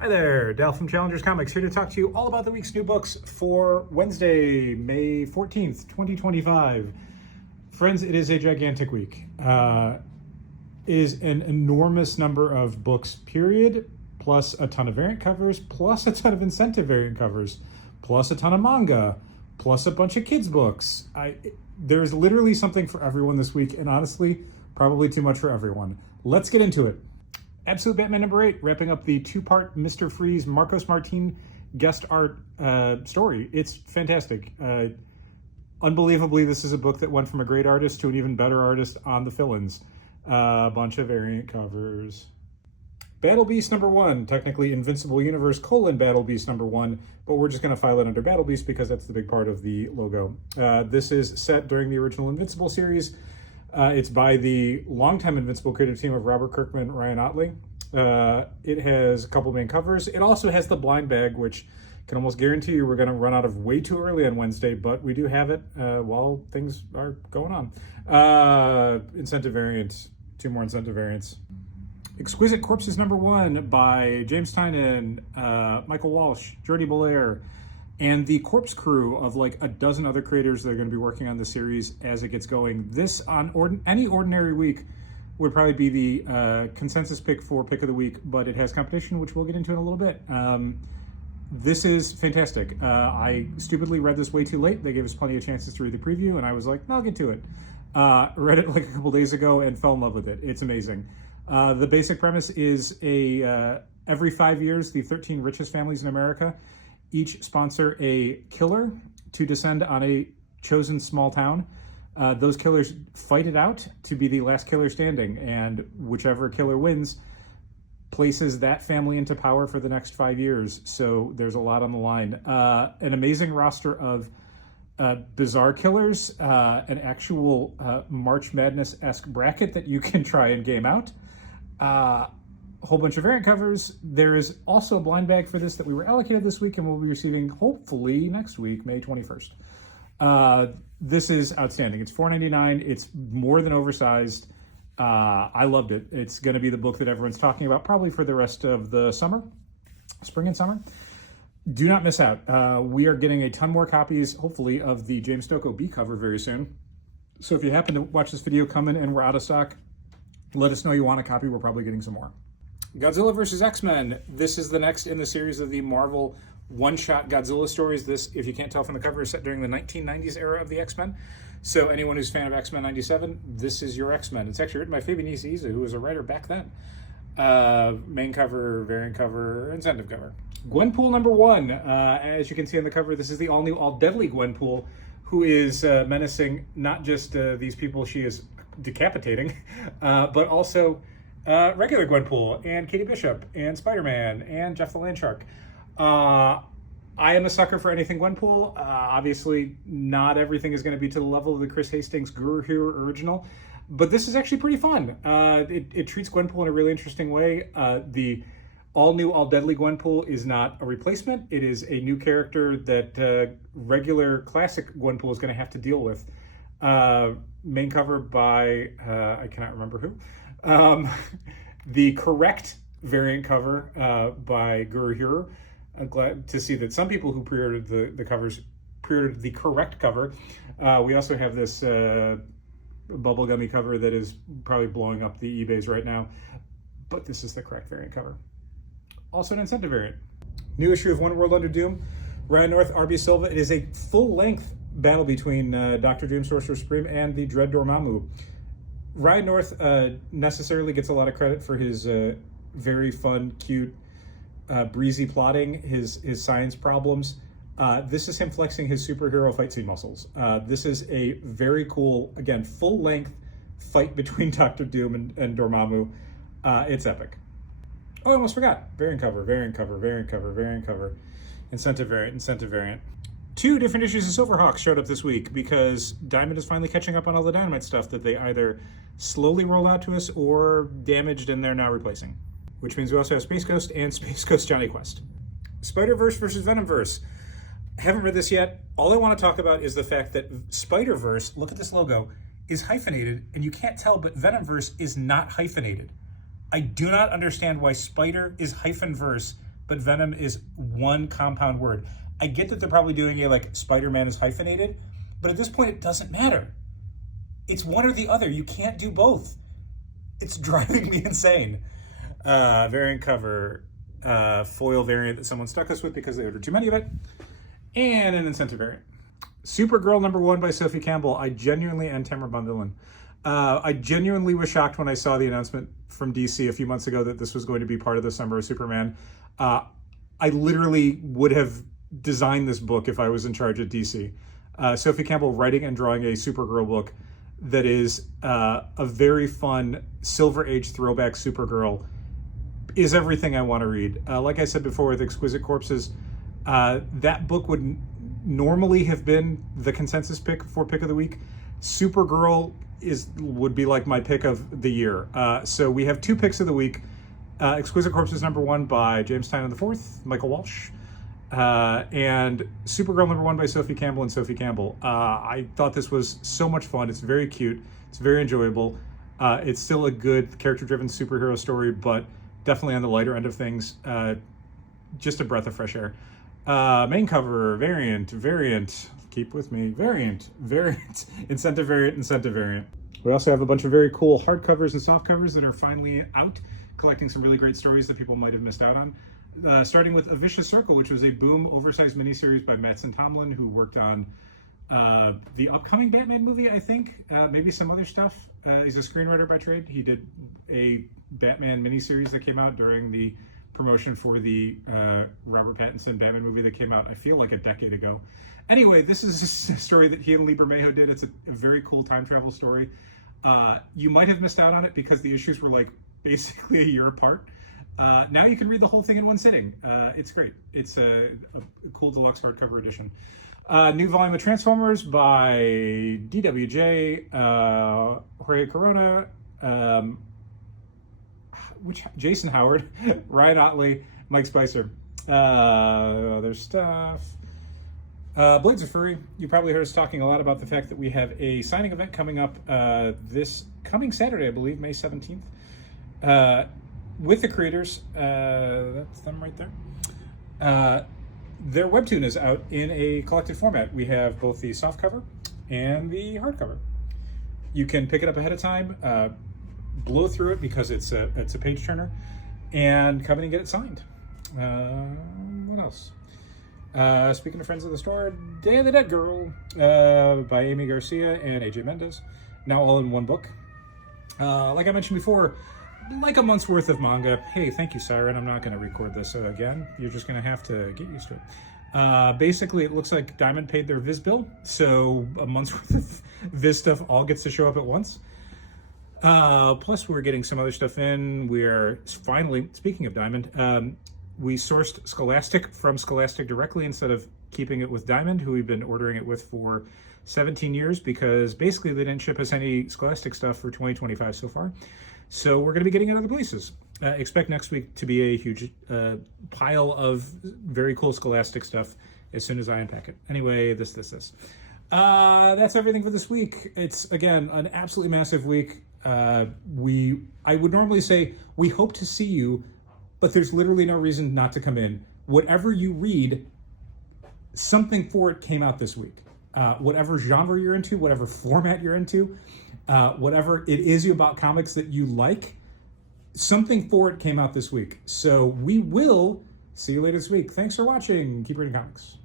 Hi there, Dal from Challengers Comics here to talk to you all about the week's new books for Wednesday, May 14th, 2025. Friends, it is a gigantic week. It is an enormous number of books, period, plus a ton of variant covers, plus a ton of incentive variant covers, plus a ton of manga, plus a bunch of kids' books. There's literally something for everyone this week, and honestly, probably too much for everyone. Let's get into it. Absolute Batman number 8, wrapping up the two-part Mr. Freeze Marcos Martin guest art story. It's fantastic. Unbelievably, this is a book that went from a great artist to an even better artist on the fill-ins. A bunch of variant covers. Battle Beast number 1, technically Invincible Universe : Battle Beast number 1, but we're just going to file it under Battle Beast because that's the big part of the logo. This is set during the original Invincible series. It's by the longtime Invincible creative team of Robert Kirkman, Ryan Ottley. It has a couple main covers. It also has the blind bag, which can almost guarantee you we're going to run out of way too early on Wednesday, but we do have it while things are going on. Incentive variants, 2 more incentive variants. Exquisite Corpses number 1 by James Tynan, Michael Walsh, Jordi Belair, and the corpse crew of like a dozen other creators that are going to be working on the series as it gets going. This, on any ordinary week, would probably be the consensus pick for pick of the week, but it has competition, which we'll get into in a little bit. This is fantastic. I stupidly read this way too late. They gave us plenty of chances to read the preview, and I was like, I'll get to it. Read it like a couple days ago and fell in love with it. It's amazing. The basic premise is every 5 years, the 13 richest families in America each sponsor a killer to descend on a chosen small town. Those killers fight it out to be the last killer standing, and whichever killer wins places that family into power for the next 5 years. So there's a lot on the line. An amazing roster of bizarre killers, an actual March Madness-esque bracket that you can try and game out. A whole bunch of variant covers. There is also a blind bag for this that we were allocated this week and we'll be receiving hopefully next week, May 21st. This is outstanding. It's $4.99. It's more than oversized. I loved it. It's going to be the book that everyone's talking about probably for the rest of the summer, spring and summer. Do not miss out. We are getting a ton more copies, hopefully, of the James Stokoe B cover very soon. So if you happen to watch this video come in and we're out of stock, let us know you want a copy. We're probably getting some more. Godzilla vs. X-Men. This is the next in the series of the Marvel one-shot Godzilla stories. This, if you can't tell from the cover, is set during the 1990s era of the X-Men. So anyone who's a fan of X-Men 97, this is your X-Men. It's actually written by Fabian Nicieza, who was a writer back then. Main cover, variant cover, incentive cover. Gwenpool number 1. As you can see on the cover, this is the all-new, all-deadly Gwenpool, who is menacing not just these people she is decapitating, but also regular Gwenpool and Katie Bishop and Spider-Man and Jeff the Landshark. I am a sucker for anything Gwenpool. Obviously, not everything is going to be to the level of the Chris Hastings Guru Hero original, but this is actually pretty fun. It treats Gwenpool in a really interesting way. The all-new, all-deadly Gwenpool is not a replacement. It is a new character that regular classic Gwenpool is going to have to deal with. Main cover by, I cannot remember who. The correct variant cover by Guru Hero. I'm glad to see that some people who pre-ordered the covers pre-ordered the correct cover. We also have this bubblegummy cover that is probably blowing up the eBays right now, but this is the correct variant cover. Also an incentive variant. New issue of One World Under Doom. Ryan North, R.B. Silva. It is a full-length battle between Dr. Doom, Sorcerer Supreme, and the Dread Dormammu. Ryan North necessarily gets a lot of credit for his very fun, cute, breezy plotting, his science problems. This is him flexing his superhero fight scene muscles. This is a very cool, again, full-length fight between Dr. Doom and Dormammu. It's epic. Oh, I almost forgot. Variant cover, variant cover, variant cover, variant cover. Incentive variant, incentive variant. 2 different issues of Silverhawks showed up this week because Diamond is finally catching up on all the Dynamite stuff that they either slowly rolled out to us or damaged and they're now replacing. Which means we also have Space Ghost and Space Ghost Johnny Quest. Spider-Verse versus Venom-Verse. Haven't read this yet. All I want to talk about is the fact that Spider-Verse, look at this logo, is hyphenated, and you can't tell, but Venom-Verse is not hyphenated. I do not understand why Spider is hyphen verse, but Venom is one compound word. I get that they're probably doing a like Spider-Man is hyphenated, but at this point it doesn't matter. It's one or the other. You can't do both. It's driving me insane. Variant cover, foil variant that someone stuck us with because they ordered too many of it, and an incentive variant. Supergirl #1 by Sophie Campbell. I genuinely, and Tamara Bonvillain. I genuinely was shocked when I saw the announcement from DC a few months ago that this was going to be part of the Summer of Superman. I literally would have designed this book if I was in charge at DC. Sophie Campbell writing and drawing a Supergirl book that is a very fun Silver Age throwback Supergirl is everything I want to read. Like I said before with Exquisite Corpses, that book would normally have been the consensus pick for pick of the week. Supergirl would be like my pick of the year. So we have two picks of the week. Exquisite Corpses #1 by James Tynion IV, Michael Walsh, and Supergirl #1 by Sophie Campbell and Sophie Campbell. I thought this was so much fun. It's very cute. It's very enjoyable. It's still a good character-driven superhero story, but definitely on the lighter end of things. Just a breath of fresh air. Main cover, variant, keep with me, variant, incentive variant. We also have a bunch of very cool hardcovers and soft covers that are finally out, collecting some really great stories that people might have missed out on. Starting with A Vicious Circle, which was a Boom oversized miniseries by Mattson Tomlin, who worked on the upcoming Batman movie, I think, maybe some other stuff. He's a screenwriter by trade. He did a Batman miniseries that came out during the promotion for the Robert Pattinson Batman movie that came out, I feel like a decade ago. Anyway, this is a story that he and Lee Bermejo did. It's a very cool time travel story. You might have missed out on it because the issues were like basically a year apart. Now you can read the whole thing in one sitting. It's great. It's a cool deluxe hardcover edition. New volume of Transformers by DWJ, Jorge Corona, Jason Howard, Ryan Otley, Mike Spicer. Other stuff. Blades of Furry. You probably heard us talking a lot about the fact that we have a signing event coming up this coming Saturday, I believe, May 17th. With the creators, that's them right there. Their webtoon is out in a collected format. We have both the softcover and the hardcover. You can pick it up ahead of time, blow through it because it's a page turner, and come in and get it signed. What else? Speaking of friends of the store, Day of the Dead Girl by Amy Garcia and AJ Mendez. Now all in one book. Like I mentioned before, like a month's worth of manga. Hey, thank you, Siren. I'm not going to record this again. You're just going to have to get used to it. Basically, it looks like Diamond paid their Viz bill, so a month's worth of Viz stuff all gets to show up at once. Plus, we're getting some other stuff in. We're finally, speaking of Diamond, we sourced Scholastic from Scholastic directly instead of keeping it with Diamond, who we've been ordering it with for 17 years because basically they didn't ship us any Scholastic stuff for 2025 so far. So we're going to be getting it other places. Expect next week to be a huge pile of very cool Scholastic stuff as soon as I unpack it. Anyway, this. That's everything for this week. It's, again, an absolutely massive week. I would normally say we hope to see you, but there's literally no reason not to come in. Whatever you read, something for it came out this week. Whatever genre you're into, whatever format you're into, whatever it is about comics that you like, something for it came out this week. So we will see you later this week. Thanks for watching. Keep reading comics.